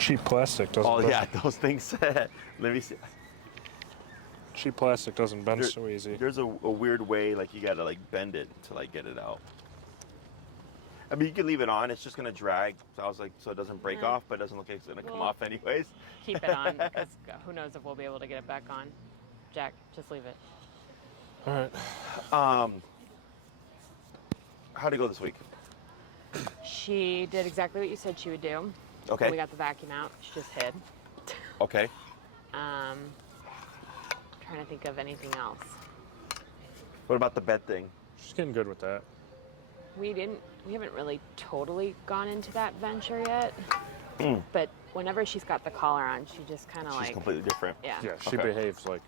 Cheap plastic doesn't bend. yeah, those things. Let me see. Cheap plastic doesn't bend so easy. There's a weird way, like you gotta like bend it to like get it out. I mean, you can leave it on. It's just gonna drag. So I was like, so it doesn't break off, but it doesn't look like it's gonna come off anyways. Keep it on because who knows if we'll be able to get it back on. Jack, just leave it. All right. How'd it go this week? She did exactly what you said she would do. Okay. When we got the vacuum out, she just hid. Okay. Trying to think of anything else. What about the bed thing? She's getting good with that. We haven't really totally gone into that venture yet. But whenever she's got the collar on, she just kind of like... She's completely different. Yeah. Yeah, she behaves like...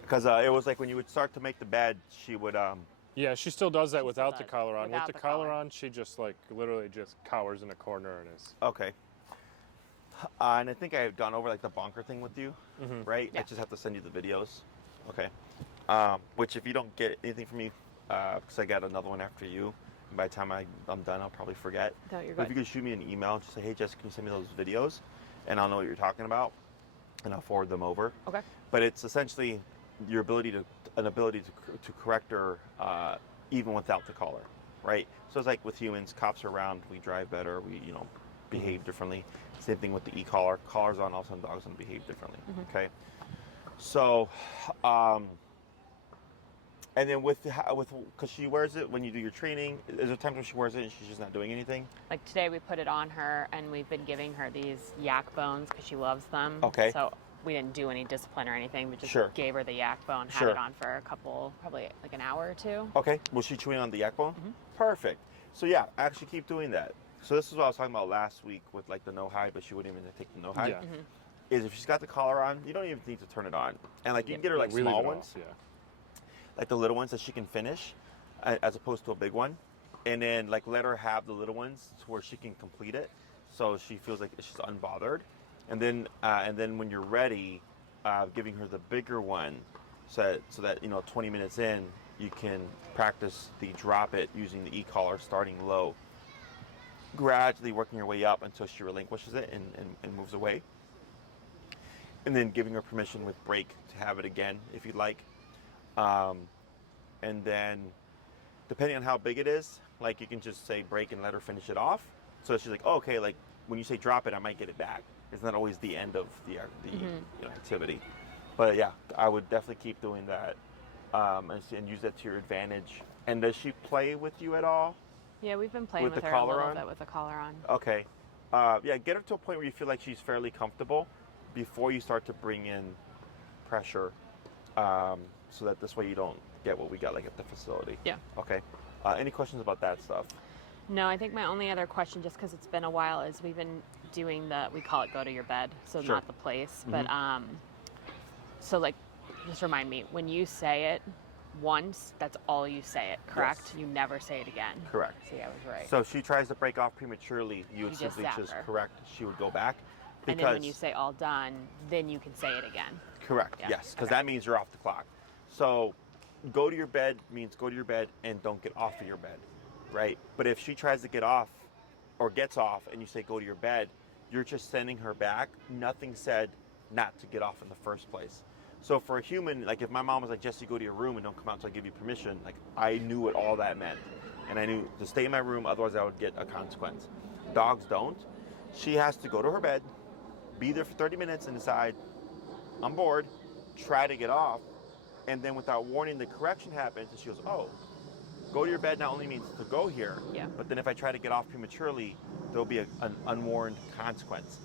Because it was like when you would start to make the bed, she would... Yeah, she still does that without the does. collar on. Without With the the collar collar. on, she just like literally just cowers in a corner and is... Okay. And I think I had gone over like the bonker thing with you, right? Yeah. I just have to send you the videos. Okay. Which if you don't get anything from me, because I got another one after you, and by the time I'm done, I'll probably forget. No, you're But if good. you could shoot me an email, just say, hey, Jessica, can you send me those videos? And I'll know what you're talking about, and I'll forward them over. Okay. But it's essentially your ability to correct her even without the collar, right? So it's like with humans, cops are around, we drive better, we behave differently. Same thing with the e-collar. Collars on, all of a sudden dogs don't behave differently. Okay. So, and then because she wears it when you do your training, is there times when she wears it and she's just not doing anything? Like today we put it on her and we've been giving her these yak bones because she loves them. Okay. So we didn't do any discipline or anything. We just Sure. gave her the yak bone, had Sure. it on for a couple, probably like an hour or two. Okay. Was she chewing on the yak bone? Perfect. So yeah, actually keep doing that. So this is what I was talking about last week with like the no hide, but she wouldn't even take the no hide. Yeah. Is if she's got the collar on, you don't even need to turn it on. And like you can get her like We leave small it ones. off, yeah. Like the little ones that she can finish as opposed to a big one, and then like let her have the little ones to where she can complete it so she feels like she's unbothered, and then when you're ready, giving her the bigger one so that 20 minutes in you can practice the drop it using the e-collar, starting low, gradually working your way up until she relinquishes it and moves away, and then giving her permission with break to have it again if you'd like. And then depending on how big it is, like you can just say break and let her finish it off. So she's like, oh, okay, like when you say drop it, I might get it back. It's not always the end of the activity. But yeah, I would definitely keep doing that and use that to your advantage. And does she play with you at all? Yeah, we've been playing With with the her a collar little on? bit with the collar on. Okay. Yeah, get her to a point where you feel like she's fairly comfortable before you start to bring in pressure, so that this way you don't get what we got like at the facility. Yeah. Okay. Any questions about that stuff? No, I think my only other question, just because it's been a while, is we've been doing we call it go to your bed, so Sure. not the place, but so like, just remind me, when you say it once, that's all you say it, correct? Yes. You never say it again. Correct. See, I was right. So if she tries to break off prematurely, you would You just simply zap just her. correct. She would go back. And then when you say all done, then you can say it again. Correct. Yeah. Yes, because Okay. that means you're off the clock. So go to your bed means go to your bed and don't get off of your bed, right? But if she tries to get off or gets off and you say go to your bed, you're just sending her back. Nothing said not to get off in the first place. So for a human, like if my mom was like, Jesse, go to your room and don't come out until I give you permission, like I knew what all that meant. And I knew to stay in my room, otherwise I would get a consequence. Dogs don't. She has to go to her bed, be there for 30 minutes and decide, I'm bored, try to get off, and then without warning, the correction happens, and she goes, oh, go to your bed not only means to go here, Yeah. but then if I try to get off prematurely, there'll be an unwarned consequence.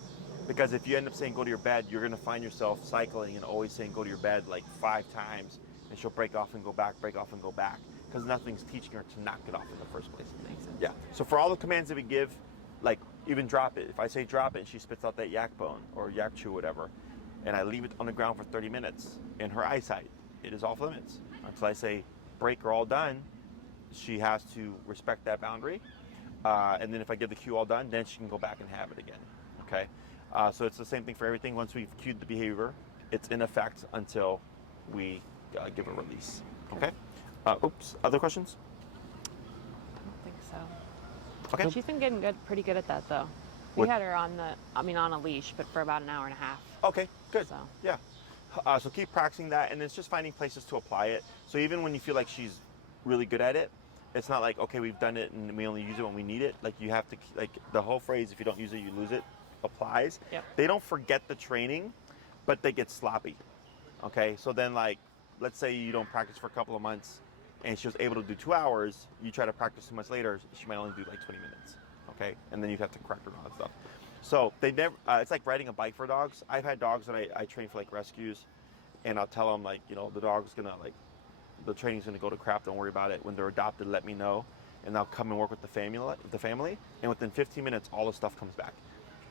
Because if you end up saying go to your bed, you're going to find yourself cycling and always saying go to your bed like 5 times, and she'll break off and go back, break off and go back, because nothing's teaching her to not get off in the first place. Makes sense. Yeah. So for all the commands that we give, like even drop it. If I say drop it and she spits out that yak bone or yak chew, whatever, and I leave it on the ground for 30 minutes in her eyesight, it is off limits. Until I say break or all done, she has to respect that boundary. And then if I give the cue all done, then she can go back and have it again. Okay. So it's the same thing for everything. Once we've cued the behavior, it's in effect until we give a release. Okay. Oops. Other questions? I don't think so. Okay. She's been getting pretty good at that, though. We had her on on a leash, but for about an hour and a half. Okay, good. So. Yeah. So keep practicing that, and it's just finding places to apply it. So even when you feel like she's really good at it, it's not like, okay, we've done it and we only use it when we need it. Like you have to, like the whole phrase, if you don't use it, you lose it, applies. Yep. They don't forget the training, but they get sloppy. Okay, so then like, let's say you don't practice for a couple of months and she was able to do 2 hours, you try to practice 2 months later, she might only do like 20 minutes. Okay, and then you'd have to correct her and all that stuff. So they never, it's like riding a bike for dogs. I've had dogs that I train for like rescues, and I'll tell them like, the dog's gonna like, the training's gonna go to crap, don't worry about it. When they're adopted, let me know, and I'll come and work with the family, and within 15 minutes, all the stuff comes back.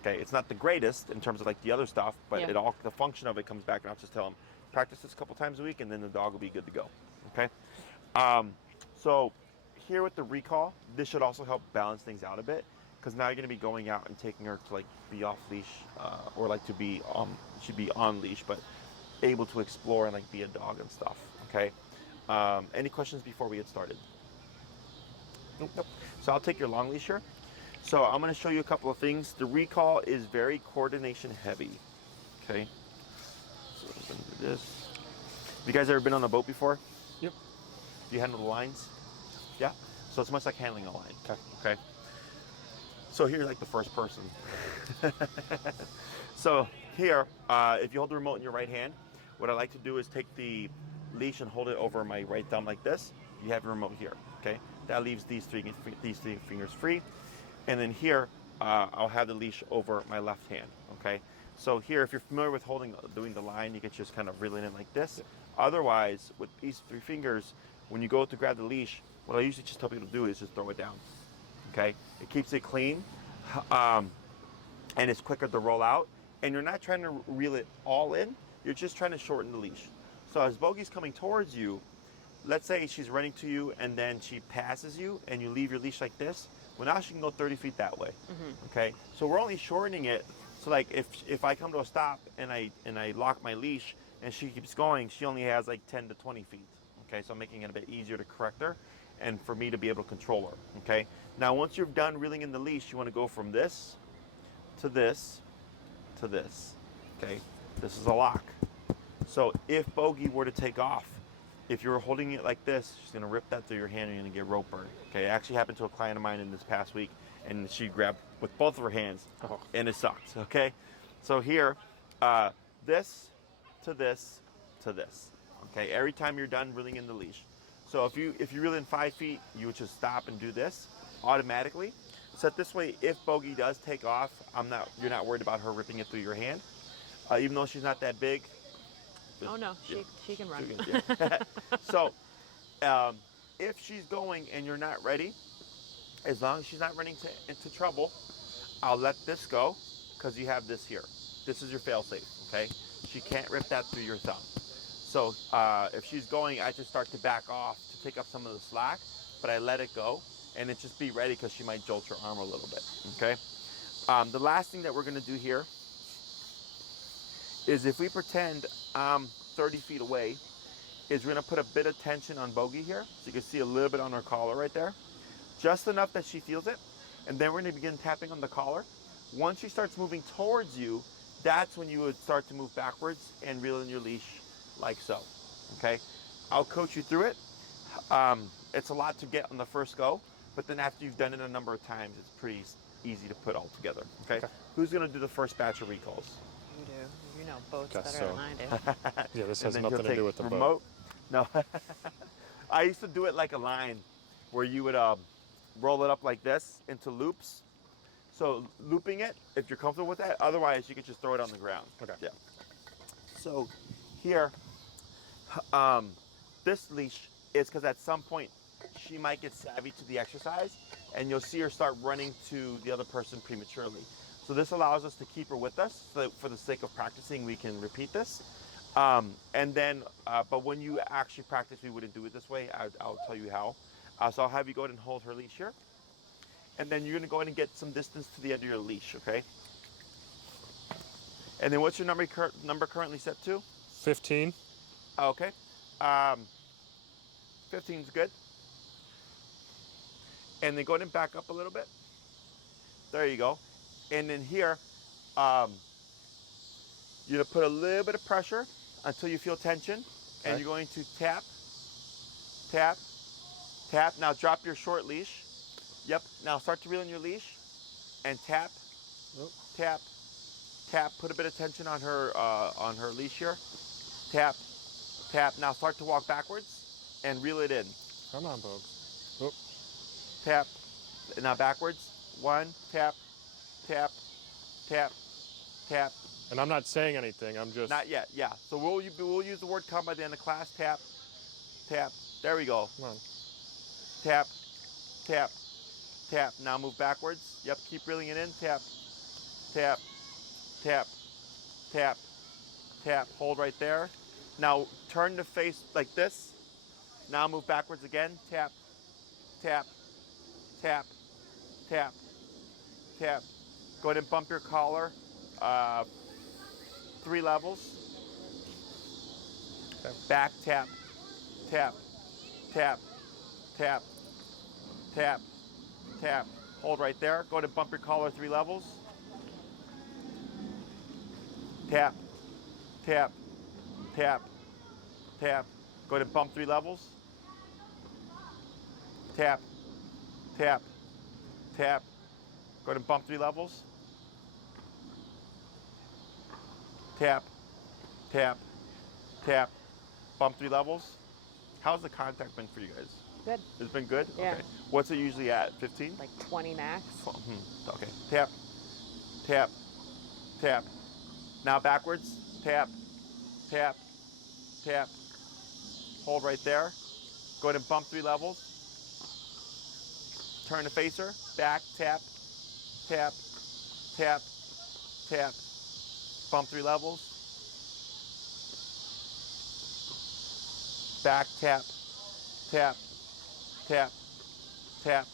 Okay, it's not the greatest in terms of like the other stuff, but Yeah. the function of it comes back, and I'll just tell them, practice this a couple times a week, and then the dog will be good to go. Okay, so here with the recall, this should also help balance things out a bit, because now you're going to be going out and taking her to like be off leash, or like to be should be on leash, but able to explore and like be a dog and stuff. Okay, any questions before we get started? Nope. So I'll take your long leash here. So I'm going to show you a couple of things. The recall is very coordination heavy. Okay, so we're going to do this. Have you guys ever been on a boat before? Yep. Do you handle the lines? Yeah. So it's much like handling a line. Okay. Okay. So here's like the first person. So here, if you hold the remote in your right hand, what I like to do is take the leash and hold it over my right thumb like this. You have your remote here. Okay. That leaves these three fingers free. And then here, I'll have the leash over my left hand. Okay. So here, if you're familiar with doing the line, you can just kind of reel it in like this. Otherwise, with these 3 fingers, when you go to grab the leash, what I usually just tell people to do is just throw it down. Okay, it keeps it clean, and it's quicker to roll out. And you're not trying to reel it all in; you're just trying to shorten the leash. So as Bogey's coming towards you, let's say she's running to you, and then she passes you, and you leave your leash like this. Well, now she can go 30 feet that way. Mm-hmm. Okay, so we're only shortening it. So like if I come to a stop and I lock my leash and she keeps going, she only has like 10 to 20 feet. Okay, so I'm making it a bit easier to correct her and for me to be able to control her. Okay, now once you're done reeling in the leash, you want to go from this to this to this. Okay, this is a lock. So if Bogey were to take off, if you're holding it like this, she's going to rip that through your hand and you're going to get rope burn. Okay, it actually happened to a client of mine in this past week, and she grabbed with both of her hands, and it sucked. Okay, so here, this to this to this. Okay, every time you're done reeling in the leash. So if you reel in 5 feet, you would just stop and do this automatically. Set this way, if Bogey does take off, you're not worried about her ripping it through your hand, even though she's not that big. Oh no, she can run. Yeah. So if she's going and you're not ready, as long as she's not running into trouble, I'll let this go, because you have this here. This is your fail-safe, okay? She can't rip that through your thumb. So if she's going, I just start to back off to take up some of the slack, but I let it go, and it just be ready, because she might jolt your arm a little bit, okay? The last thing that we're going to do here is, if we pretend I'm 30 feet away, is we're going to put a bit of tension on Bogey here. So you can see a little bit on her collar right there. Just enough that she feels it. And then we're going to begin tapping on the collar. Once she starts moving towards you, that's when you would start to move backwards and reel in your leash like so. Okay? I'll coach you through it. It's a lot to get on the first go, but then after you've done it a number of times, it's pretty easy to put all together. Okay? Who's going to do the first batch of recalls? You do. You know boats Guess better so. than I do. Yeah, this And has then nothing he'll to do take with the remote. boat. No. I used to do it like a line, where you would roll it up like this into loops. So looping it, if you're comfortable with that. Otherwise, you could just throw it on the ground. Okay. Yeah. So here, this leash is because at some point she might get savvy to the exercise, and you'll see her start running to the other person prematurely. So this allows us to keep her with us, so that for the sake of practicing, we can repeat this. And then, but when you actually practice, we wouldn't do it this way. I'll tell you how. So I'll have you go ahead and hold her leash here. And then you're going to go ahead and get some distance to the end of your leash, okay? And then what's your number currently set to? 15. Okay. 15 is good. And then go ahead and back up a little bit. There you go. And then here, you're gonna put a little bit of pressure until you feel tension. Okay. And you're going to tap, tap, tap. Now drop your short leash. Yep, now start to reel in your leash and tap, Oh. tap, tap. Put a bit of tension on her leash here. Tap, tap. Now start to walk backwards and reel it in. Come on, Bogues. Oh. Tap, and now backwards. 1, tap, tap, tap, tap. And I'm not saying anything. I'm just. Not yet, yeah. So we'll use the word come by the end of class. Tap, tap. There we go. Come on. Tap, tap, tap. Now move backwards. Yep, keep reeling it in. Tap, tap, tap, tap, tap. Hold right there. Now turn the face like this. Now move backwards again. Tap, tap, tap, tap, tap. Go ahead and bump your collar 3 levels. Okay. Back, tap, tap, tap, tap, tap, tap. Hold right there. Go ahead and bump your collar 3 levels. Tap, tap, tap, tap. Go ahead and bump 3 levels. Tap, tap, tap. Go ahead and bump 3 levels. Tap, tap, tap. Bump 3 levels. How's the contact been for you guys? Good. It's been good? Yeah. Okay. What's it usually at? 15? Like 20 max. Okay. Tap, tap, tap. Now backwards. Tap, tap, tap. Hold right there. Go ahead and bump 3 levels. Turn to face her. Back, tap, tap, tap, tap. Bump 3 levels. Back, tap, tap, tap, tap.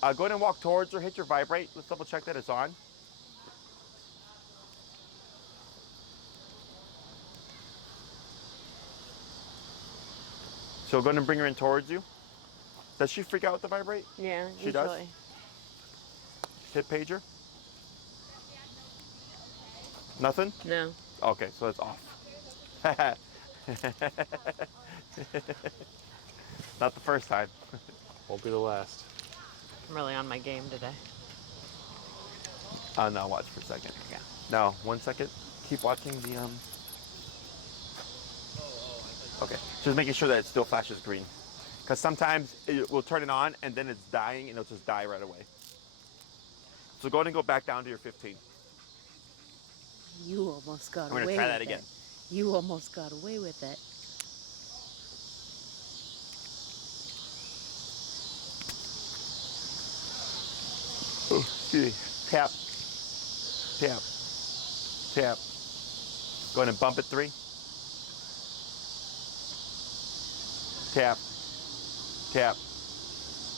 Go ahead and walk towards her. Hit your vibrate. Let's double check that it's on. So go ahead and bring her in towards you. Does she freak out with the vibrate? Yeah, She does? usually. Hit pager? Nothing? No. Okay, so it's off. Not the first time. Won't be the last. I'm really on my game today. No, watch for a second. Yeah. No, 1 second. Keep watching the Okay, just making sure that it still flashes green. Because sometimes we'll turn it on and then it's dying and it'll just die right away. So go ahead and go back down to your 15. You almost got We're away gonna try with that it. again. You almost got away with it. Excuse me. Tap, tap, tap. Go ahead and bump it 3. Tap, tap,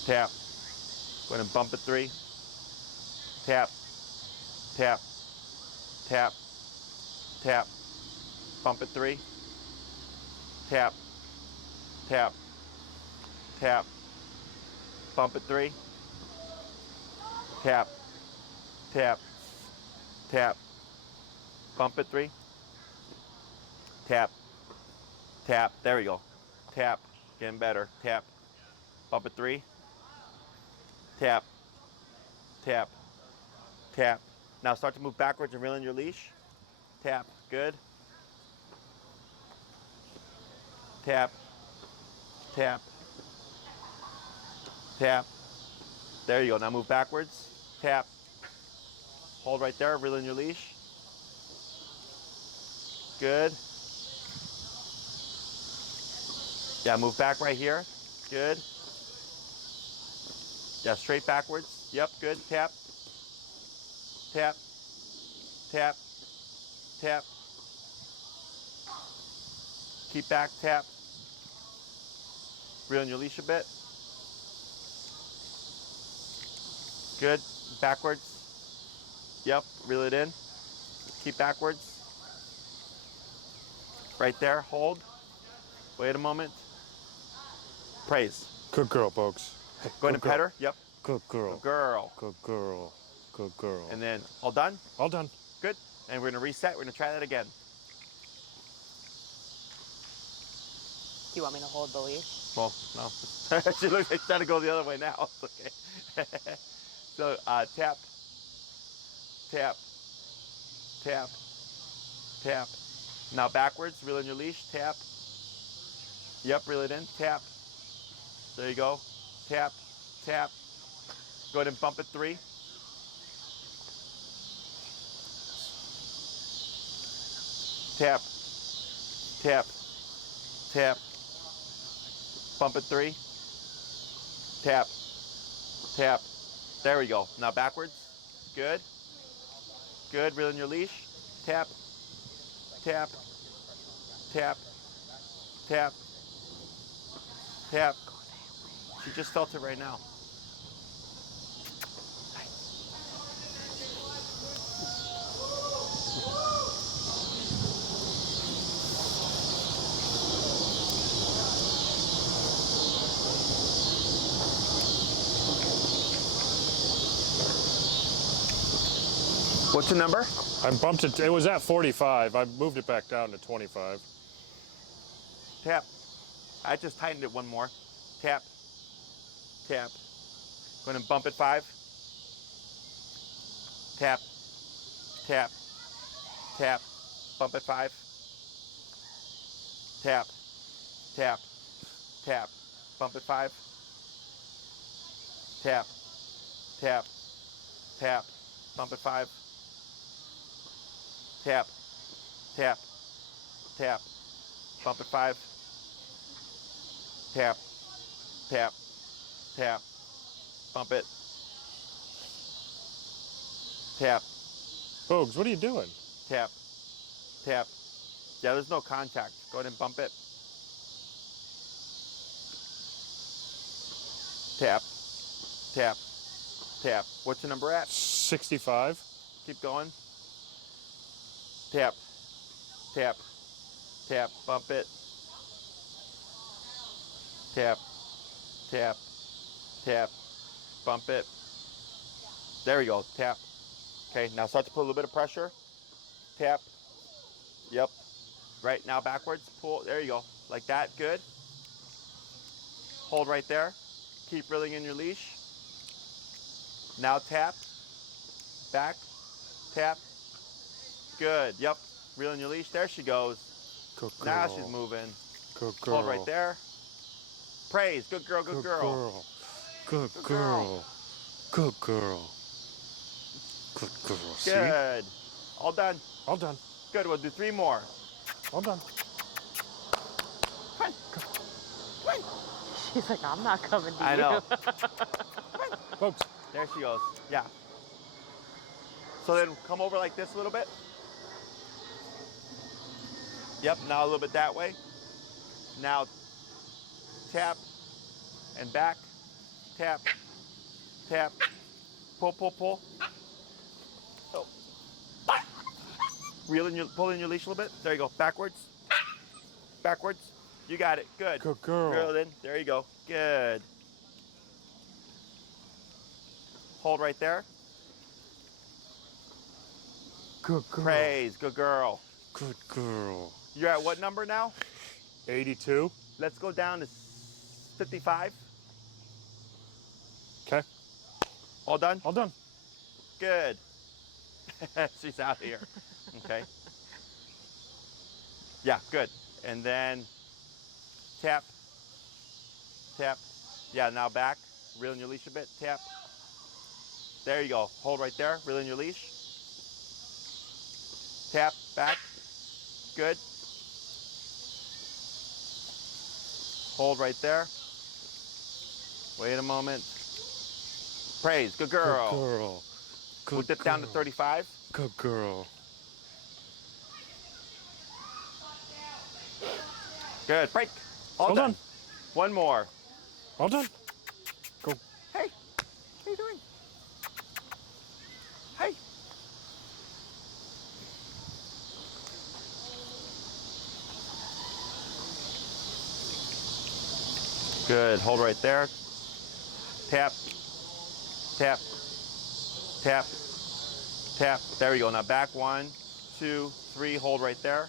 tap. Go ahead and bump it 3. Tap, tap, tap, tap. Bump it 3. Tap, tap, tap. Bump it 3. Tap, tap, tap. Bump it 3. Tap, tap. There we go. Tap. Getting better. Tap. Bump it 3. Tap, tap, tap. Now start to move backwards and reel in your leash. Tap. Good. Tap, tap, tap. There you go. Now move backwards. Tap. Hold right there. Reel in your leash. Good. Yeah, move back right here. Good. Yeah, straight backwards. Yep, good. Tap. Tap. Tap. Tap. Keep back. Tap. Reel in your leash a bit. Good. Backwards. Yep, reel it in. Keep backwards. Right there. Hold. Wait a moment. Praise. Good girl, Bogues. Go ahead and pet her. Yep. Good girl. Good girl. Good girl. Good girl. And then, all done? All done. Good. And we're gonna reset. We're gonna try that again. Do you want me to hold the leash? Well, no. She looks like she's trying to go the other way now. It's okay. So, tap, tap, tap, tap. Now backwards, reel in your leash, tap. Yep, reel it in, tap. There you go. Tap, tap. Go ahead and bump it 3. Tap, tap, tap. Bump it 3. Tap, tap. There we go. Now backwards. Good. Good. Reel in your leash. Tap, tap, tap, tap, tap. She just felt it right now. What's the number? I bumped it. It was at 45. I moved it back down to 25. Tap. I just tightened it one more. Tap. Tap. Go ahead and bump it 5. Tap. Tap. Tap. Bump it 5. Tap. Tap. Tap. Bump it 5. Tap. Tap. Tap. Bump it 5. Tap. Tap. Tap. Bump it 5. Tap. Tap. Tap. Bump it. Tap. Bogues, what are you doing? Tap. Tap. Yeah, there's no contact. Go ahead and bump it. Tap. Tap. Tap. What's the number at? 65. Keep going. Tap. Tap. Tap. Bump it. Tap. Tap. Tap. Bump it. There we go. Tap. Okay, now start to put a little bit of pressure. Tap. Yep. Right, now backwards. Pull. There you go. Like that. Good. Hold right there. Keep reeling in your leash. Now tap. Back. Tap. Good. Yep. Reel in your leash. There she goes. Good girl. Now she's moving. Good girl. Hold right there. Praise. Good girl. Good girl. Good girl. Good girl. Good girl. See? Good. All done. All done. Good. We'll do 3 more. All done. She's like, I'm not coming to I you. know. Bogues. There she goes. Yeah. So then come over like this a little bit. Yep. Now a little bit that way. Now tap and back. Tap. Tap. Pull, pull, pull. Oh. Pull in your leash a little bit. There you go. Backwards. Backwards. You got it. Good. Good girl. Reel it in. There you go. Good. Hold right there. Good girl. Praise. Good girl. Good girl. You're at what number now? 82. Let's go down to 55. Okay. All done? All done. Good. She's out here. Okay. Yeah, good. And then tap, tap. Yeah, now back. Reel in your leash a bit. Tap. There you go. Hold right there. Reel in your leash. Tap, back. Good. Hold right there. Wait a moment. Praise. Good girl. Good girl. Good We'll dip down to 35. Good girl. Good. Break. All All done. done. One more. All done. Go. Hey. What are you doing? Hey. Good. Hold right there. Tap. Tap. Tap. Tap. There we go. Now back 1, 2, 3. Hold right there.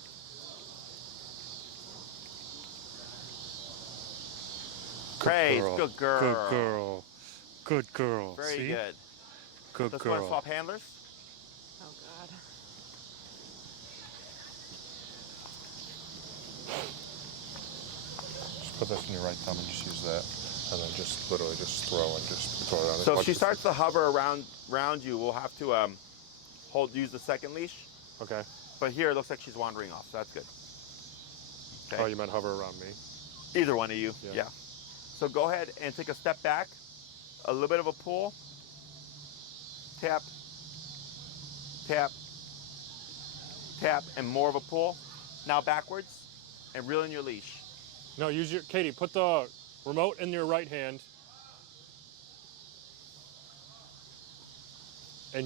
Praise. Good girl. Good girl. Good girl. Very See? good. Good Let's girl. go and swap handlers. Oh God. Just put this in your right thumb and just use that. And then just literally just throw and just throw it on. So if she starts to hover around you, we'll have to use the second leash. Okay. But here it looks like she's wandering off, so that's good. Okay. Oh, you meant hover around me? Either one of you. Yeah. Yeah. So go ahead and take a step back, a little bit of a pull. Tap, tap, tap, and more of a pull. Now backwards, and reel in your leash. No, use your, Katie, put the remote in your right hand. And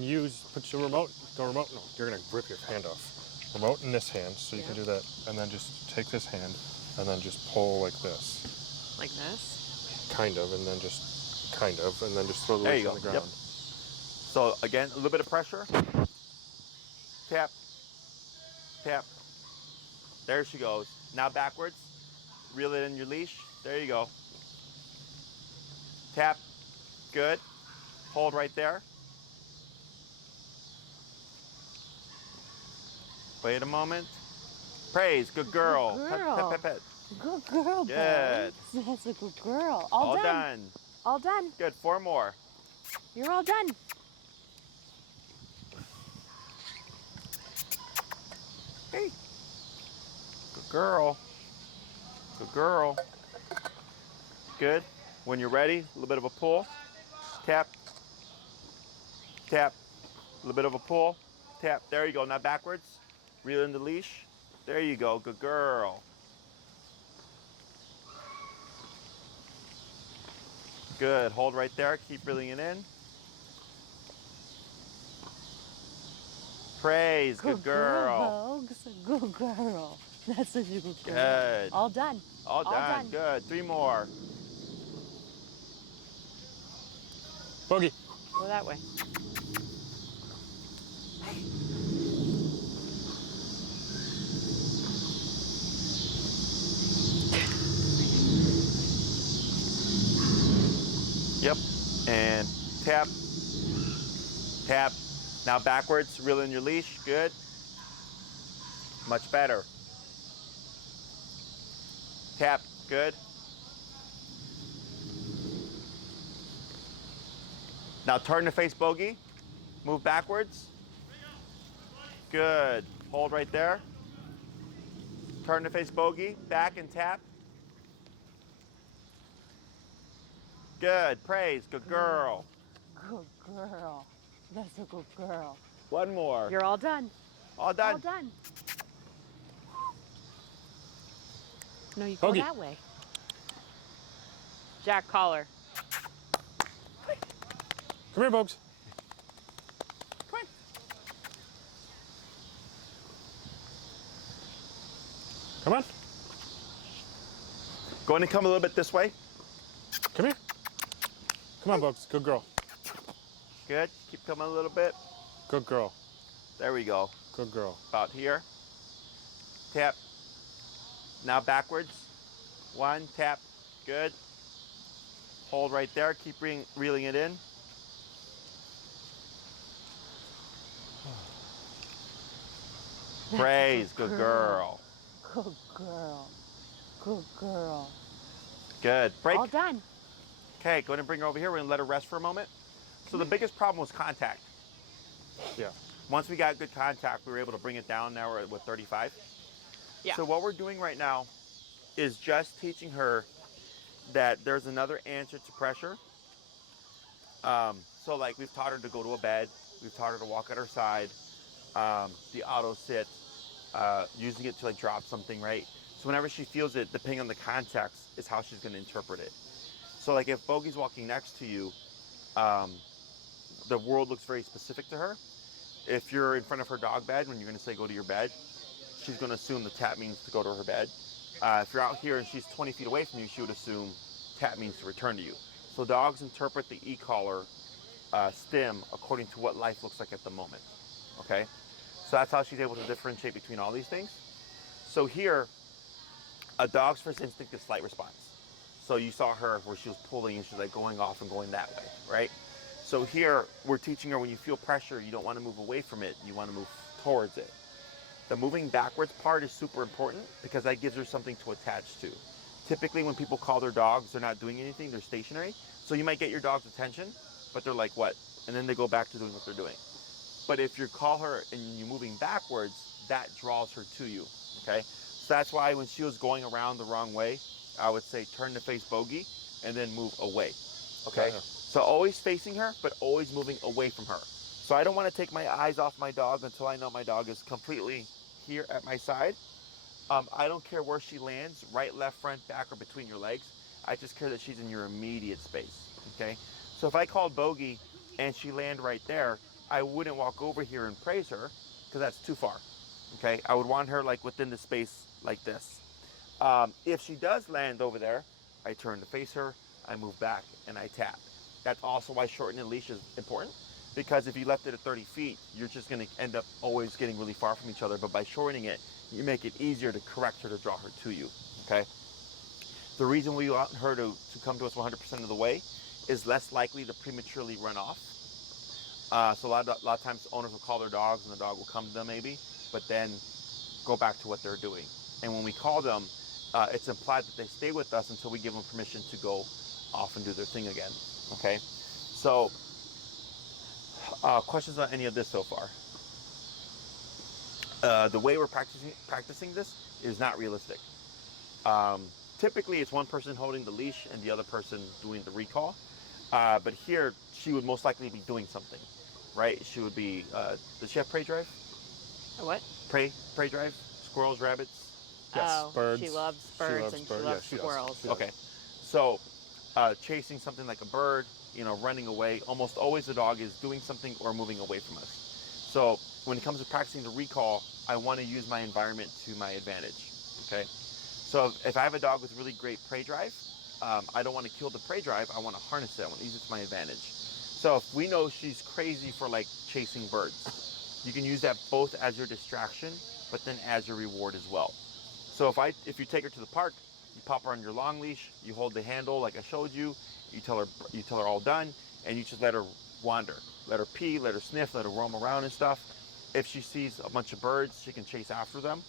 put your remote, no, you're gonna rip your hand off. Remote in this hand, so you can do that. And then just take this hand, and then just pull like this. Like this? Kind of, and then just, and then just throw the There leash you on go. the ground. Yep. So again, a little bit of pressure. Tap, tap. There she goes. Now backwards. Reel it in your leash. There you go. Tap. Good. Hold right there. Wait a moment. Praise. Good girl. Good Pet, girl. pet, pet, pet. Good girl, Good. Bugs. That's a good girl. All done. All done. Good. 4 more. You're all done. Hey. Good girl. Good girl. Good. When you're ready, a little bit of a pull. Tap. Tap. A little bit of a pull. Tap. There you go. Now backwards. Reel in the leash. There you go. Good girl. Good. Hold right there. Keep reeling it in. Praise. Good girl. Bugs. Good girl. That's such a good girl. Good. All done. All done. Good. 3 more. Bogey. Go that way. Yep. And tap. Tap. Now backwards. Reel in your leash. Good. Much better. Tap. Good. Now turn to face Bogey. Move backwards. Good. Hold right there. Turn to face Bogey. Back and tap. Good. Praise. Good girl. Good girl. That's a good girl. 1 more. You're all done. All done. All done. No, you go Bogey. that way. Jack, collar. Come here, Bogs. Come on. Going to come a little bit this way. Come here. Come on, Bogs. Good girl. Good. Keep coming a little bit. Good girl. There we go. Good girl. About here. Tap. Now backwards. 1, tap. Good. Hold right there. Keep reeling it in. Praise. Good girl. Good girl. Good girl. Good. Break. All done. Okay, go ahead and bring her over here. We're going to let her rest for a moment. So the biggest problem was contact. Yeah. Once we got good contact, we were able to bring it down. Now we're at 35. Yeah. So what we're doing right now is just teaching her that there's another answer to pressure. So like we've taught her to go to a bed. We've taught her to walk at her side. The auto sit, using it to like drop something, right? So whenever she feels it, depending on the context, is how she's going to interpret it. So like if Bogey's walking next to you, the world looks very specific to her. If you're in front of her dog bed, when you're going to say go to your bed, she's going to assume the tap means to go to her bed. If you're out here and she's 20 feet away from you, she would assume tap means to return to you. So dogs interpret the e-collar stim according to what life looks like at the moment. okay? So that's how she's able to differentiate between all these things. So here, a dog's first instinct is flight response. So you saw her where she was pulling and she's like going off and going that way, right? So here, we're teaching her when you feel pressure, you don't want to move away from it, you want to move towards it. The moving backwards part is super important because that gives her something to attach to. Typically when people call their dogs, they're not doing anything, they're stationary. So you might get your dog's attention, but they're like, what? And then they go back to doing what they're doing. But if you call her and you're moving backwards, that draws her to you, okay? So that's why when she was going around the wrong way, I would say turn to face Bogey and then move away, okay? So always facing her, but always moving away from her. So I don't want to take my eyes off my dog until I know my dog is completely here at my side. I don't care where she lands, right, left, front, back, or between your legs. I just care that she's in your immediate space, okay? So if I called Bogey and she landed right there, I wouldn't walk over here and praise her because that's too far, okay? I would want her like within the space like this. If she does land over there, I turn to face her, I move back, and I tap. That's also why shortening the leash is important, because if you left it at 30 feet, you're just going to end up always getting really far from each other. But by shortening it, you make it easier to correct her to draw her to you, okay? The reason we want her to come to us 100% of the way is less likely to prematurely run off. So a lot of times owners will call their dogs and the dog will come to them maybe, but then go back to what they're doing. And when we call them, it's implied that they stay with us until we give them permission to go off and do their thing again, okay? So, questions on any of this so far? The way we're practicing this is not realistic. Typically, it's one person holding the leash and the other person doing the recall. But here, she would most likely be doing something, right? She would be, does she have prey drive? A what? Prey drive? Squirrels, rabbits? Yes, Oh, birds. she loves birds and she loves she does. squirrels. She does. Okay, so chasing something like a bird, running away, almost always the dog is doing something or moving away from us. So when it comes to practicing the recall, I want to use my environment to my advantage, okay? So if I have a dog with really great prey drive, I don't want to kill the prey drive, I want to harness it, I want to use it to my advantage. So if we know she's crazy for like chasing birds, you can use that both as your distraction, but then as your reward as well. So if you take her to the park, you pop her on your long leash, you hold the handle like I showed you, you tell her all done, and you just let her wander. Let her pee, let her sniff, let her roam around and stuff. If she sees a bunch of birds, she can chase after them.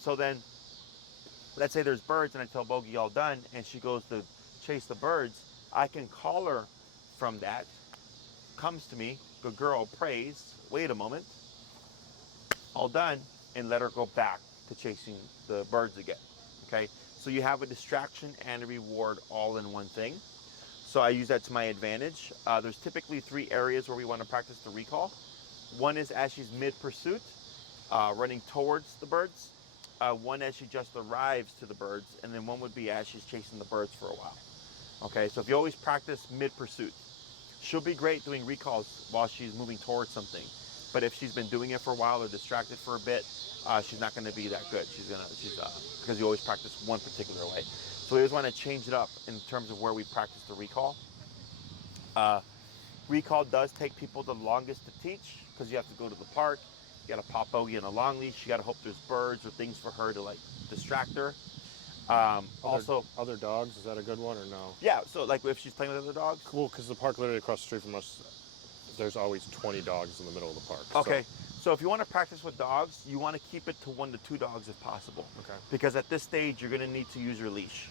So then, let's say there's birds and I tell Bogey all done, and she goes to chase the birds, I can call her from that, comes to me, good girl, praise, wait a moment, all done, and let her go back to chasing the birds again, okay? So you have a distraction and a reward all in one thing. So I use that to my advantage. There's typically 3 areas where we want to practice the recall. One is as she's mid-pursuit, running towards the birds. One as she just arrives to the birds, and then one would be as she's chasing the birds for a while. Okay, so if you always practice mid-pursuit, she'll be great doing recalls while she's moving towards something. But if she's been doing it for a while or distracted for a bit, she's not going to be that good. Because you always practice one particular way. So we always want to change it up in terms of where we practice the recall. Recall does take people the longest to teach because you have to go to the park, you got to pop Bogey on a long leash, you got to hope there's birds or things for her to like distract her. Also, other dogs, is that a good one or no? yeah, so like if she's playing with other dogs. Cool, because the park literally across the street from us, there's always 20 dogs in the middle of the park. Okay, so if you want to practice with dogs, you want to keep it to 1 to 2 dogs if possible. Okay. Because at this stage, you're going to need to use your leash.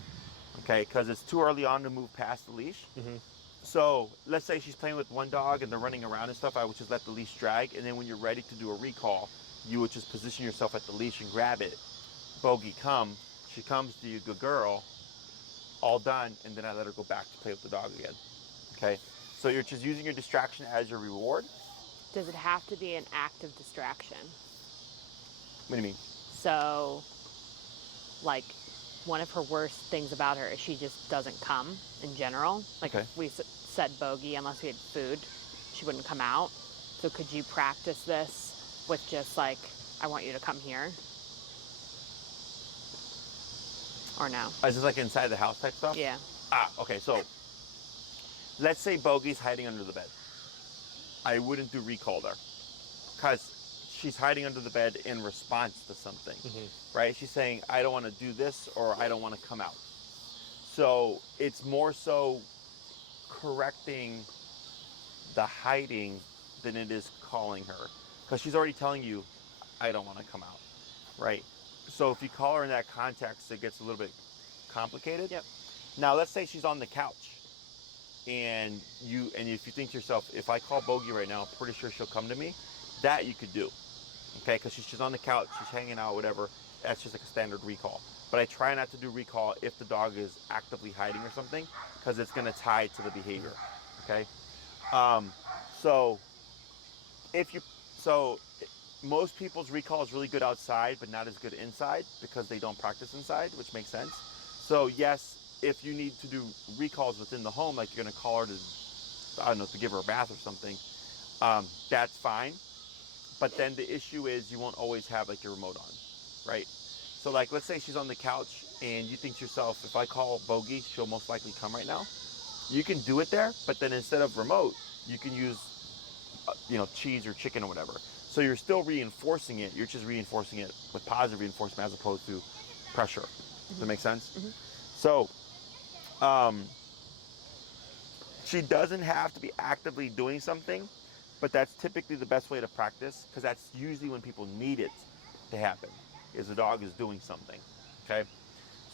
Okay, because it's too early on to move past the leash. Mm-hmm. So let's say she's playing with one dog and they're running around and stuff, I would just let the leash drag, and then when you're ready to do a recall, you would just position yourself at the leash and grab it. Bogey come, she comes to you, good girl, all done, and then I let her go back to play with the dog again. Okay, so you're just using your distraction as your reward. Does it have to be an active distraction? What do you mean? So, like, one of her worst things about her is she just doesn't come in general. Like, Okay. if we said Bogey, unless we had food, she wouldn't come out. So could you practice this with just like, I want you to come here? Or no? Is this like inside the house type stuff? Yeah. Okay, so let's say Bogey's hiding under the bed. I wouldn't do recall there. Because she's hiding under the bed in response to something, right? She's saying, I don't want to do this, or I don't want to come out. So it's more so correcting the hiding than it is calling her, because she's already telling you, I don't want to come out, right? So if you call her in that context, it gets a little bit complicated. Yep. Now let's say she's on the couch, and if you think to yourself, if I call Bogey right now, I'm pretty sure she'll come to me. That you could do, okay? Because she's on the couch, she's hanging out, whatever. That's just like a standard recall. But I try not to do recall if the dog is actively hiding or something, because it's going to tie to the behavior, okay? So most people's recall is really good outside, but not as good inside, because they don't practice inside, which makes sense. So yes, if you need to do recalls within the home, like you're going to call her to, I don't know, to give her a bath or something, that's fine. But then the issue is you won't always have like your remote on, right? So like, let's say she's on the couch and you think to yourself, if I call Bogey, she'll most likely come right now. You can do it there, but then instead of remote, you can use, cheese or chicken or whatever. So you're still reinforcing it. You're just reinforcing it with positive reinforcement as opposed to pressure. Does that make sense? So she doesn't have to be actively doing something, but that's typically the best way to practice, because that's usually when people need it to happen, is the dog is doing something, okay?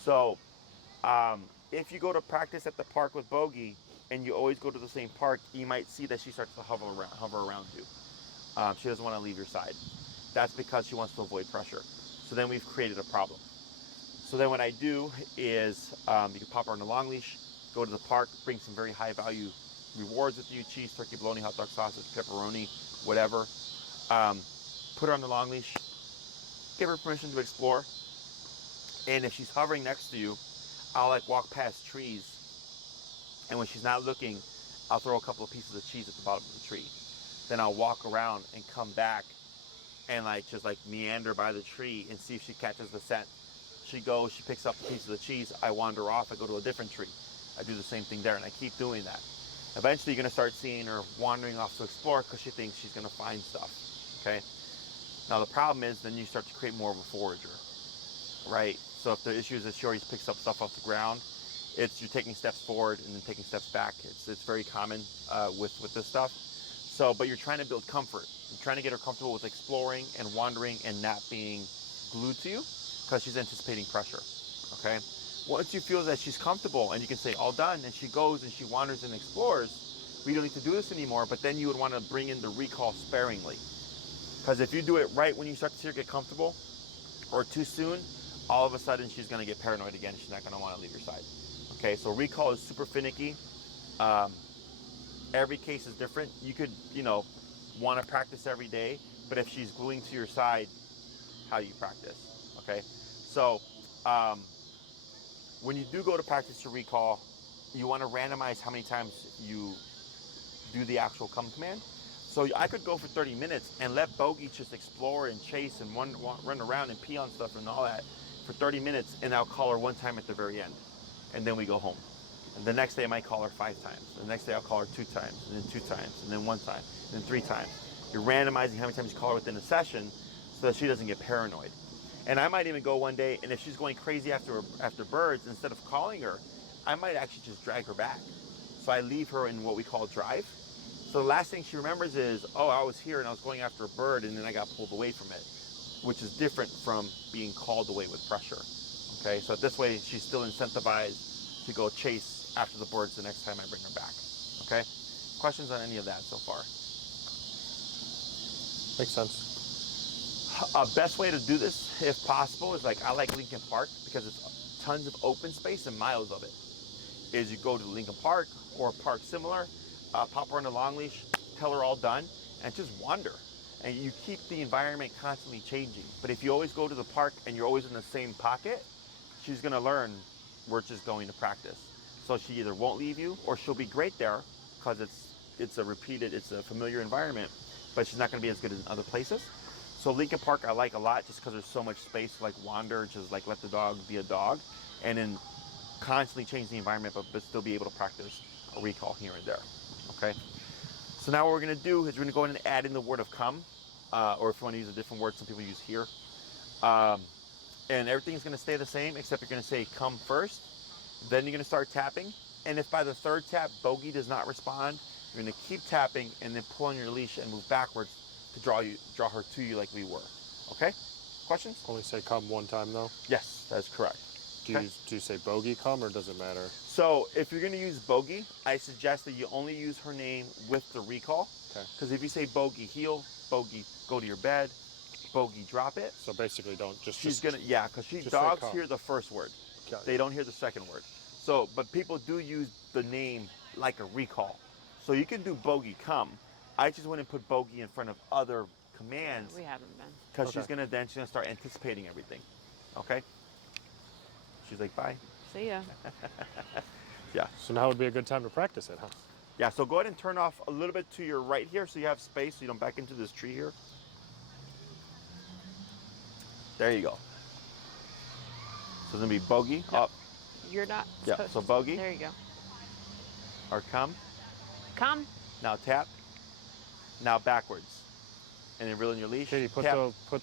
So if you go to practice at the park with Bogey and you always go to the same park, you might see that she starts to hover around you. She doesn't want to leave your side. That's because she wants to avoid pressure. So then we've created a problem. So then what I do is you can pop her on a long leash, go to the park, bring some very high value rewards with you: cheese, turkey, bologna, hot dog, sausage, pepperoni, whatever. Put her on the long leash, give her permission to explore. And if she's hovering next to you, I'll like walk past trees, and when she's not looking, I'll throw a couple of pieces of cheese at the bottom of the tree. Then I'll walk around and come back and just meander by the tree and see if she catches the scent. She goes, she picks up the piece of the cheese, I wander off, I go to a different tree. I do the same thing there, and I keep doing that. Eventually you're going to start seeing her wandering off to explore because she thinks she's going to find stuff, okay? Now the problem is then you start to create more of a forager, right? So if the issue is that she always picks up stuff off the ground, you're taking steps forward and then taking steps back. It's very common with this stuff. So, but you're trying to build comfort. You're trying to get her comfortable with exploring and wandering and not being glued to you, because she's anticipating pressure, okay? Once you feel that she's comfortable and you can say, all done, and she goes and she wanders and explores, we don't need to do this anymore, but then you would want to bring in the recall sparingly. Because if you do it right when you start to see her get comfortable, or too soon, all of a sudden she's going to get paranoid again. She's not going to want to leave your side. Okay, so recall is super finicky. Every case is different. You could, want to practice every day, but if she's gluing to your side, how do you practice? Okay, so when you do go to practice your recall, you want to randomize how many times you do the actual come command. So I could go for 30 minutes and let Bogey just explore and chase and run around and pee on stuff and all that for 30 minutes, and I'll call her one time at the very end, and then we go home. And the next day I might call her 5 times. The next day I'll call her 2 times, and then 2 times, and then 1 time, and then 3 times. You're randomizing how many times you call her within a session so that she doesn't get paranoid. And I might even go one day, and if she's going crazy after birds, instead of calling her, I might actually just drag her back. So I leave her in what we call drive. So the last thing she remembers is, oh, I was here and I was going after a bird and then I got pulled away from it, which is different from being called away with pressure. Okay, so this way she's still incentivized to go chase after the birds the next time I bring her back. Okay? Questions on any of that so far? Makes sense. Best way to do this, if possible, is I like Lincoln Park because it's tons of open space and miles of it. Is you go to Lincoln Park or a park similar, pop her on a long leash, tell her all done, and just wander. And you keep the environment constantly changing. But if you always go to the park and you're always in the same pocket, she's going to learn we're just going to practice. So she either won't leave you or she'll be great there because it's a familiar environment, but she's not going to be as good as in other places. So Lincoln Park I like a lot just because there's so much space to wander, just let the dog be a dog, and then constantly change the environment, but still be able to practice a recall here and there. Okay. So now what we're going to do is we're going to go in and add in the word of come. or if you want to use a different word, some people use here. And everything's going to stay the same, except you're going to say come first. Then you're going to start tapping. And if by the third tap, Bogey does not respond, you're going to keep tapping and then pull on your leash and move backwards to draw her to you like we were. Okay? Questions? Only say come one time though. Yes, that's correct. Do you say Bogey come or does it matter? So if you're going to use Bogey, I suggest that you only use her name with the recall. Okay. Because if you say Bogey heel, Bogey go to your bed, Bogey drop it. So basically don't just... She's going to, yeah, because just dogs say come. hear the first word. Got it. They don't hear the second word. So, but people do use the name like a recall. So you can do Bogey come. I just wouldn't put Bogey in front of other commands. We haven't been. Because Okay. she's gonna start anticipating everything. Okay? She's like, bye. See ya. Yeah. So now would be a good time to practice it, huh? Yeah, so go ahead and turn off a little bit to your right here so you have space so you don't back into this tree here. There you go. So it's gonna be Bogey No. up. You're not Yeah, supposed so to. Bogey. There you go. Or come. Come. Now tap. Now backwards. And then reel in your leash. Katie, put tap.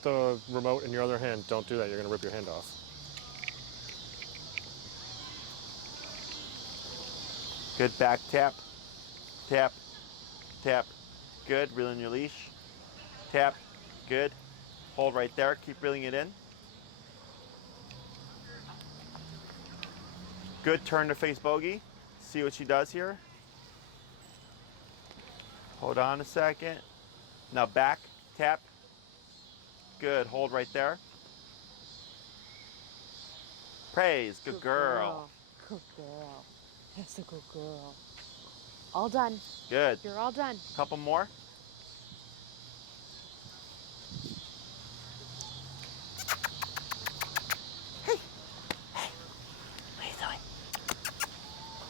the remote in your other hand. Don't do that. You're gonna rip your hand off. Good, back tap. Tap. Tap. Good, reel in your leash. Tap. Good. Hold right there. Keep reeling it in. Good, turn to face Bogey. See what she does here. Hold on a second. Now back, tap. Good, hold right there. Praise, good girl. Good girl. That's a good girl. All done. Good. You're all done. Couple more.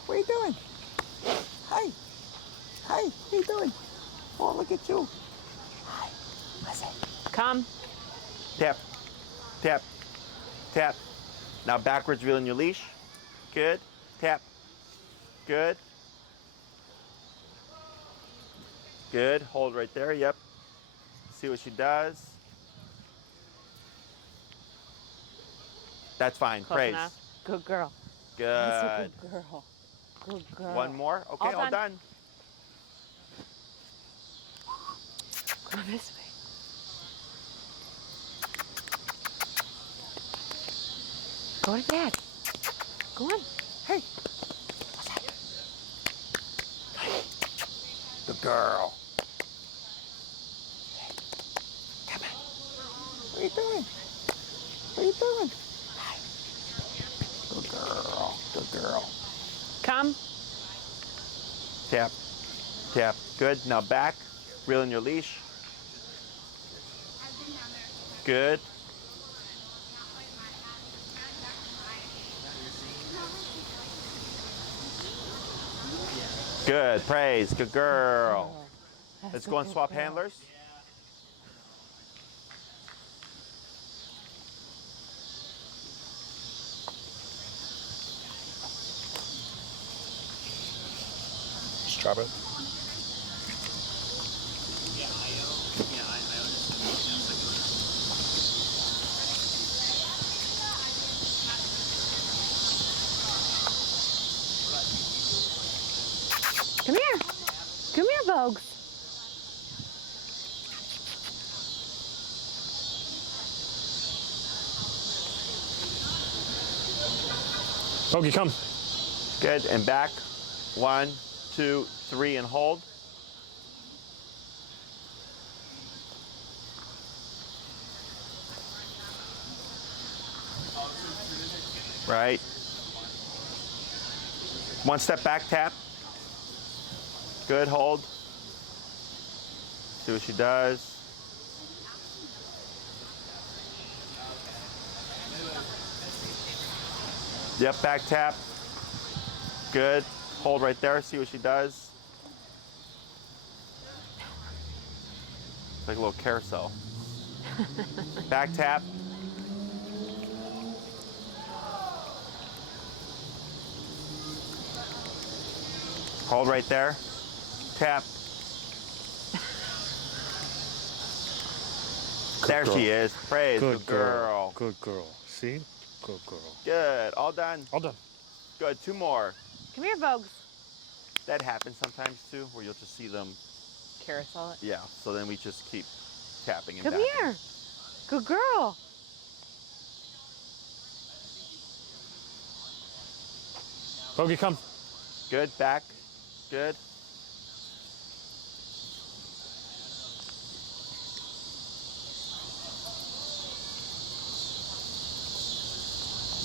What are you doing? Hi. Hi. What are you doing? Oh, look at you. Hi. What's it? Come. Tap, tap, tap. Now backwards, reel in your leash. Good. Tap. Good. Good. Hold right there. Yep. See what she does. That's fine. Close Praise. enough. Good girl. Good. That's a good girl. Good girl. One more. Okay, All all done. Come this way. Go to bed. Go on. Hey. The girl. Come on. What are you doing? What are you doing? Hi. Good girl. Good girl. Come. Tap, tap. Good. Now back. Reel in your leash. Good. Good. Praise. Good girl. That's Let's a go and good swap girl. handlers. Just drop it. Come here. Come here, Bogues. Bogey, come. Good. And back. 1, 2, 3, and hold. Right. One step back, tap. Good, hold. See what she does. Yep, back tap. Good. Hold right there, see what she does. It's like a little carousel. Back tap. Hold right there. Tap. There girl. she is. Praise. Good girl. Good girl. See? Good girl. Good. All done. All done. Good. 2 more. Come here, Bogues. That happens sometimes too, where you'll just see them. Carousel it. Yeah. So then we just keep tapping and Come tapping. here. Good girl. Bogey, come. Good. Back. Good.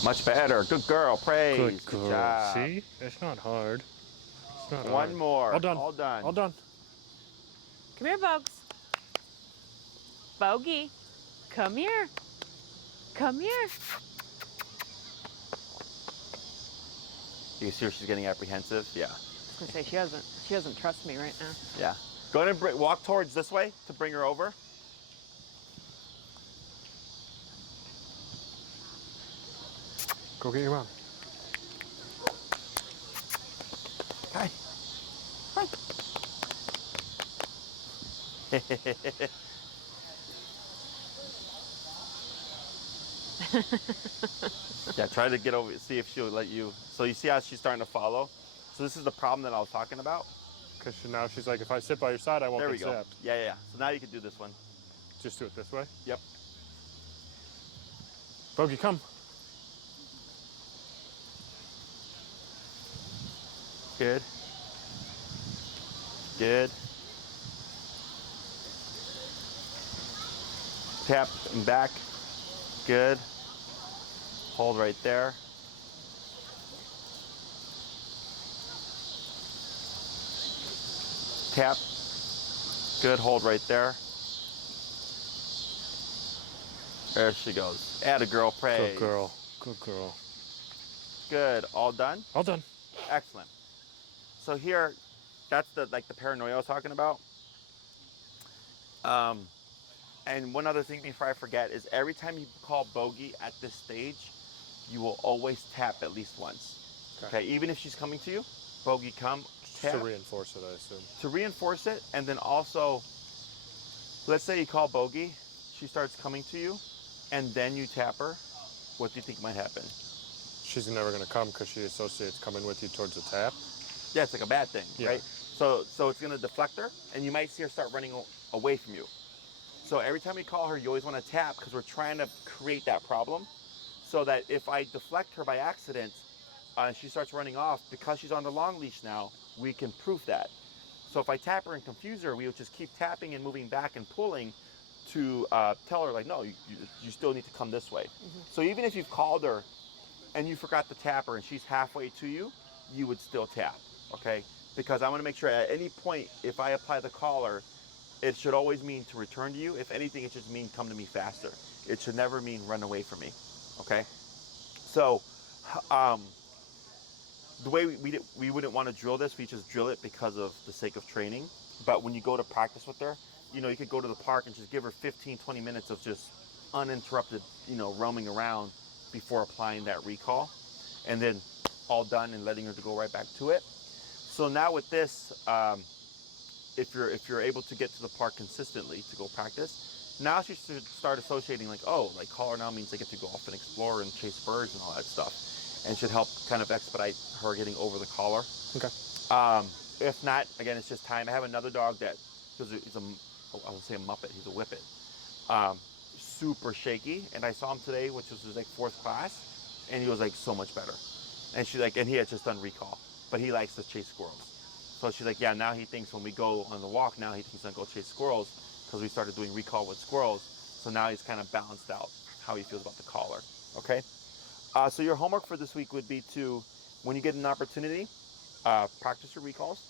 Much better. Good girl. Praise. Good girl. job. See? It's not hard. It's not One hard. more. All done. All done. All done. Come here, Bogues. Bogey. Come here. Come here. You see her? She's getting apprehensive. Yeah. I was gonna say she doesn't trust me right now. Yeah. Go ahead and walk towards this way to bring her over. Go get your mom. Hi. Hi. Yeah, try to get over, see if she'll let you. So you see how she's starting to follow? So this is the problem that I was talking about. Because now she's like, if I sit by your side, I won't There we get go. zapped. Yeah. So now you can do this one. Just do it this way. Yep. Bogey, come. Good. Good. Tap and back. Good. Hold right there. Tap. Good. Hold right there. There she goes. Atta girl, praise. Good girl. Good girl. Good. All done? All done. Excellent. So here, that's the paranoia I was talking about. And one other thing before I forget is every time you call Bogey at this stage, you will always tap at least once. Okay. Even if she's coming to you, Bogey, come, tap. To reinforce it, I assume. To reinforce it, and then also, let's say you call Bogey, she starts coming to you, and then you tap her. What do you think might happen? She's never going to come because she associates coming with you towards the tap. Yeah, it's like a bad thing, Yeah. right? So it's going to deflect her, and you might see her start running away from you. So every time we call her, you always want to tap because we're trying to create that problem so that if I deflect her by accident and she starts running off, because she's on the long leash now, we can prove that. So if I tap her and confuse her, we would just keep tapping and moving back and pulling to tell her, like, no, you still need to come this way. Mm-hmm. So even if you've called her and you forgot to tap her and she's halfway to you, you would still tap, okay? Because I want to make sure at any point, if I apply the collar, it should always mean to return to you. If anything, it should mean come to me faster. It should never mean run away from me, okay? So the way we wouldn't want to drill this, we just drill it because of the sake of training. But when you go to practice with her, you know, you could go to the park and just give her 15, 20 minutes of just uninterrupted, you know, roaming around before applying that recall. And then all done and letting her to go right back to it. So now with this, if you're able to get to the park consistently to go practice, now she should start associating like, oh, like collar now means I get to go off and explore and chase birds and all that stuff, and should help kind of expedite her getting over the collar. Okay. If not, again, it's just time. I have another dog that, because he's I would say a muppet, he's a whippet, super shaky, and I saw him today, which was his like 4th class, and he was like so much better. And she's like, and he had just done recall, but he likes to chase squirrels. So she's like, yeah, now he thinks when we go on the walk, now he thinks I'm going to go chase squirrels because we started doing recall with squirrels. So now he's kind of balanced out how he feels about the collar, okay? So your homework for this week would be to, when you get an opportunity, practice your recalls.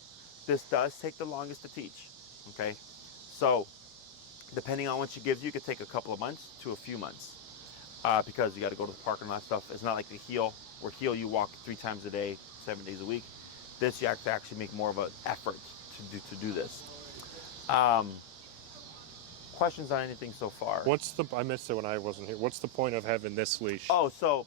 This does take the longest to teach, okay? So depending on what she gives you, it could take a couple of months to a few months because you got to go to the park and all that stuff. It's not like the heel, where heel you walk 3 times a day, 7 days a week. This you have to actually make more of an effort to do this. Questions on anything so far? I missed it when I wasn't here. What's the point of having this leash? Oh, so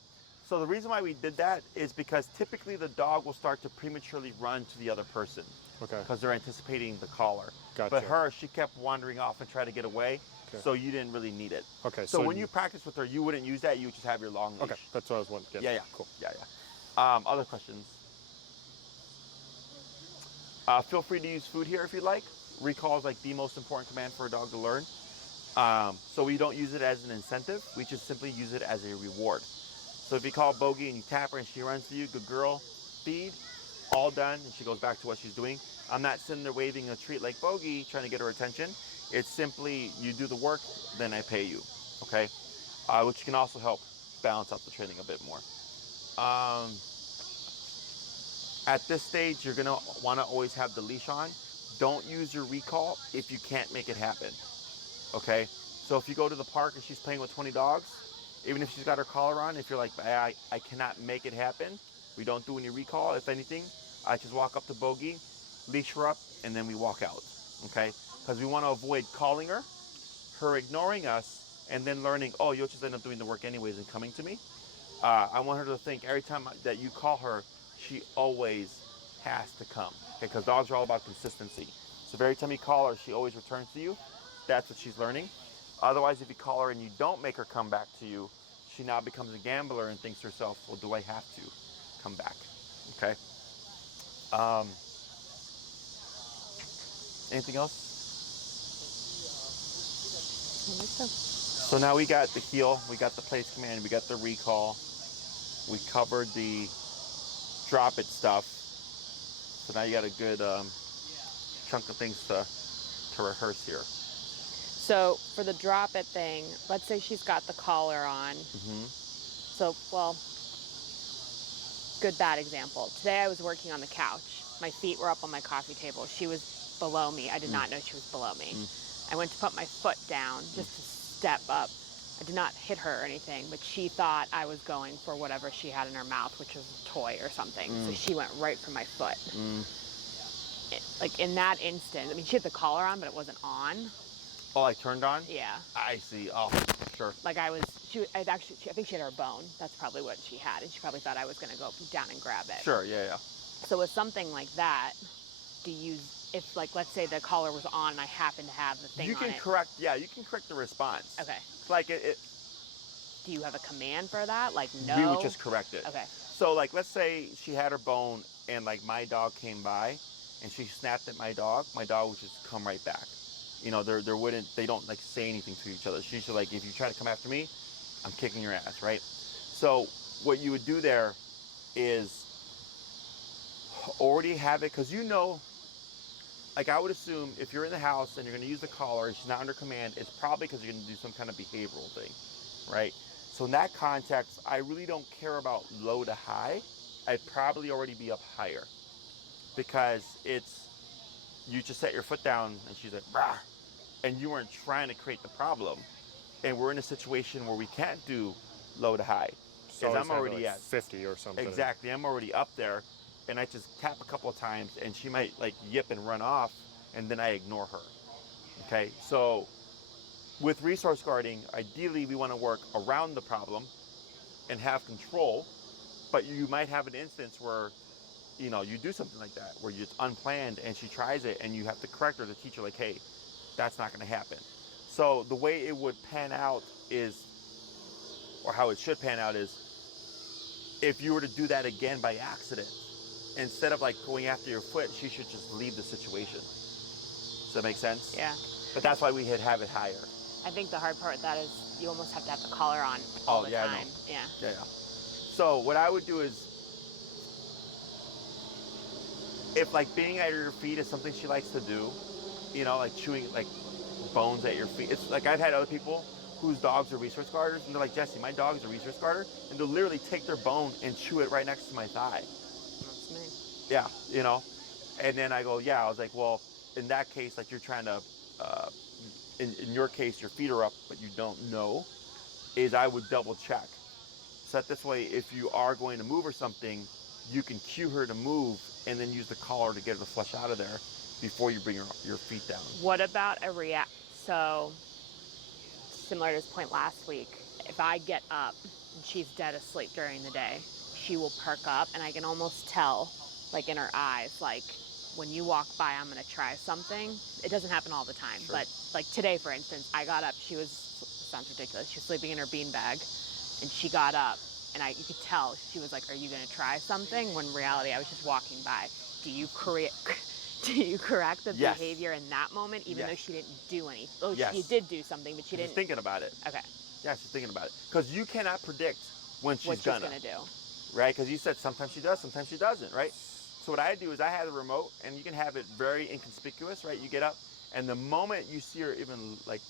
the reason why we did that is because typically the dog will start to prematurely run to the other person. Okay. because they're anticipating the collar. Gotcha. But her, she kept wandering off and tried to get away, Okay. so you didn't really need it. Okay. So when you practice with her, you wouldn't use that. You would just have your long leash. Okay, that's what I was wanting to get. Yeah, yeah. Cool. Yeah, yeah. Other questions? Feel free to use food here if you'd like. Recall is like the most important command for a dog to learn. So we don't use it as an incentive. We just simply use it as a reward. So if you call Bogey and you tap her and she runs to you, good girl, feed, all done, and she goes back to what she's doing. I'm not sitting there waving a treat like Bogey, trying to get her attention. It's simply, you do the work, then I pay you, okay? Which can also help balance out the training a bit more. At this stage, you're gonna wanna always have the leash on. Don't use your recall if you can't make it happen, okay? So if you go to the park and she's playing with 20 dogs, even if she's got her collar on, if you're like, I cannot make it happen, we don't do any recall. If anything, I just walk up to Bogey, leash her up, and then we walk out, okay? Because we want to avoid calling her ignoring us, and then learning, oh, you'll just end up doing the work anyways and coming to me. I want her to think every time that you call her, she always has to come, okay? Because dogs are all about consistency. So every time you call her, she always returns to you. That's what she's learning. Otherwise, if you call her and you don't make her come back to you, she now becomes a gambler and thinks to herself, well, do I have to come back, okay? Anything else? I think so. So now we got the heel, we got the place command, we got the recall, we covered the drop it stuff. So now you got a good chunk of things to rehearse here. So for the drop it thing, let's say she's got the collar on. So, well, good bad example. Today I was working on the couch. My feet were up on my coffee table. She was below me. I did not know she was below me. I went to put my foot down just to step up. I did not hit her or anything, but she thought I was going for whatever she had in her mouth, which was a toy or something. So she went right for my foot. Like in that instant, I mean, she had the collar on, but it wasn't on. Oh, like turned on? Yeah. I see. Oh, sure. Like I think she had her bone. That's probably what she had. And she probably thought I was going to go down and grab it. Sure, yeah, yeah. So with something like that, if like, let's say the collar was on and I happen to have the thing You on can it. correct, yeah, you can correct the response. Okay. Like it Do you have a command for that? Like, no? we would just correct it. Okay. So like, let's say she had her bone and like my dog came by and she snapped at my dog would just come right back. You know, they don't like say anything to each other. She's like, if you try to come after me, I'm kicking your ass, right? So what you would do there is already have it, because you know, like I would assume if you're in the house and you're going to use the collar and she's not under command, it's probably because you're going to do some kind of behavioral thing, right? So in that context, I really don't care about low to high. I'd probably already be up higher, because it's, you just set your foot down and she's like, rah, and you weren't trying to create the problem. And we're in a situation where we can't do low to high. So Because I'm already like at 50 or something. Exactly, I'm already up there, and I just tap a couple of times and she might like yip and run off, and then I ignore her. Okay, so with resource guarding, ideally we want to work around the problem and have control, but you might have an instance where, you know, you do something like that where it's unplanned and she tries it and you have to correct her to teach her like, hey, that's not going to happen. So the way it would pan out is, or how it should pan out is, if you were to do that again by accident, instead of like going after your foot, she should just leave the situation. Does that make sense? Yeah. But that's why we have it higher. I think the hard part with that is you almost have to have the collar on all the yeah, I time. know. Yeah. Yeah, yeah. So what I would do is, if like being at your feet is something she likes to do, you know, like chewing like bones at your feet. It's like I've had other people whose dogs are resource guarders, and they're like, Jesse, my dog is a resource guarder, and they'll literally take their bone and chew it right next to my thigh. That's me. Yeah, you know. And then I go, yeah. I was like, well, in that case, like you're trying to, in your case, your feet are up, but you don't know, is I would double check. So that this way, if you are going to move or something, you can cue her to move and then use the collar to get her to flush out of there before you bring your feet down. What about so similar to this point last week, if I get up and she's dead asleep during the day, she will perk up and I can almost tell, like in her eyes, like when you walk by, I'm going to try something. It doesn't happen all the time, Sure. but like today, for instance, I got up. She was, sounds ridiculous. She was sleeping in her beanbag, and she got up, and you could tell she was like, "Are you going to try something?" When in reality, I was just walking by. Do you correct the Yes. behavior in that moment, even Yes. though she didn't do anything? Oh, Yes. she did do something, but she She's didn't. thinking about it. Okay. Yeah, she's thinking about it. Because you cannot predict when she's What she's gonna. gonna do? Right? Because you said sometimes she does, sometimes she doesn't, right? So what I do is I have the remote, and you can have it very inconspicuous, right? You get up, and the moment you see her even like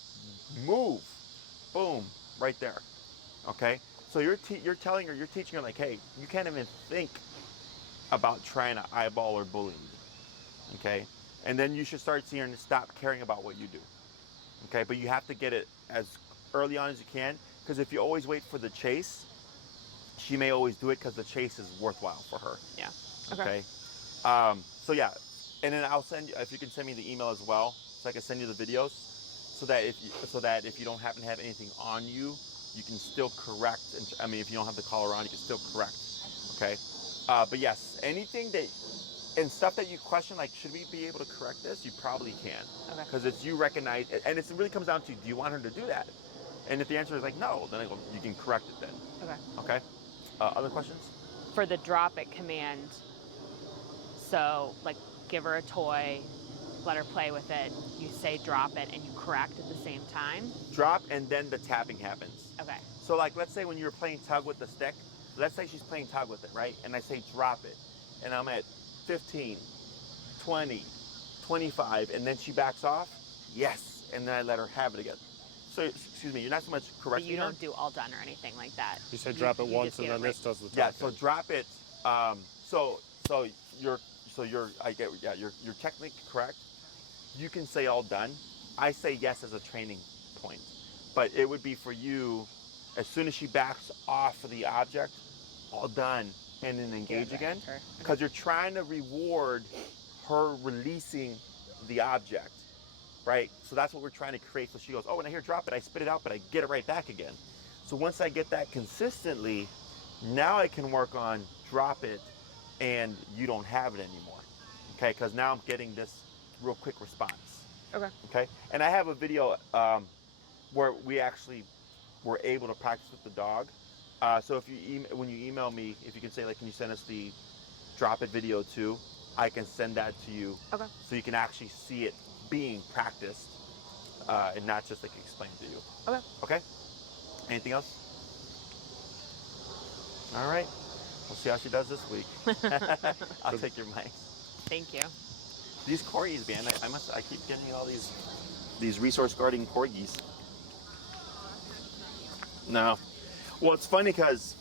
move, boom, right there. Okay? So you're telling her, you're teaching her like, hey, you can't even think about trying to eyeball or bully me. Okay? And then you should start seeing her and stop caring about what you do. Okay? But you have to get it as early on as you can, because if you always wait for the chase, she may always do it because the chase is worthwhile for her. Yeah. Okay. So yeah, and then I'll send you, if you can send me the email as well, so I can send you the videos, so that if you don't happen to have anything on you, you can still correct. And I mean, if you don't have the collar on, you can still correct. Okay. But yes, anything that and stuff that you question, like, should we be able to correct this? You probably can, Okay. because it's you recognize, and it really comes down to, do you want her to do that? And if the answer is like no, then I go, you can correct it then. Okay. Okay. Other questions? For the drop it command, so like give her a toy, let her play with it, you say drop it, and you correct at the same time? Drop, and then the tapping happens. Okay. So like, let's say when you're playing tug with the stick, let's say she's playing tug with it, right? And I say drop it, and I'm at 15, 20, 25, and then she backs off, yes, and then I let her have it again. So, excuse me, you're not so much But correcting you her. don't do all done or anything like that. You say drop it you once just and get then it this does the Yeah, talking. so drop it. You're technically correct. You can say all done. I say yes as a training point, but it would be for you, as soon as she backs off of the object, all done, and then engage back again, to her. because you're trying to reward her releasing the object, right? So that's what we're trying to create. So she goes, oh, when I hear drop it, I spit it out, but I get it right back again. So once I get that consistently, now I can work on drop it and you don't have it anymore. Okay, because now I'm getting this real quick response. Okay. Okay, and I have a video where we actually were able to practice with the dog. So if you when you email me, if you can say like, can you send us the drop it video too? I can send that to you. Okay. So you can actually see it being practiced and not just like explained to you. Okay. Okay. Anything else? All right. We'll see how she does this week. I'll take your mic. Thank you. These corgis, man, I keep getting all these resource guarding corgis. No. Well, it's funny because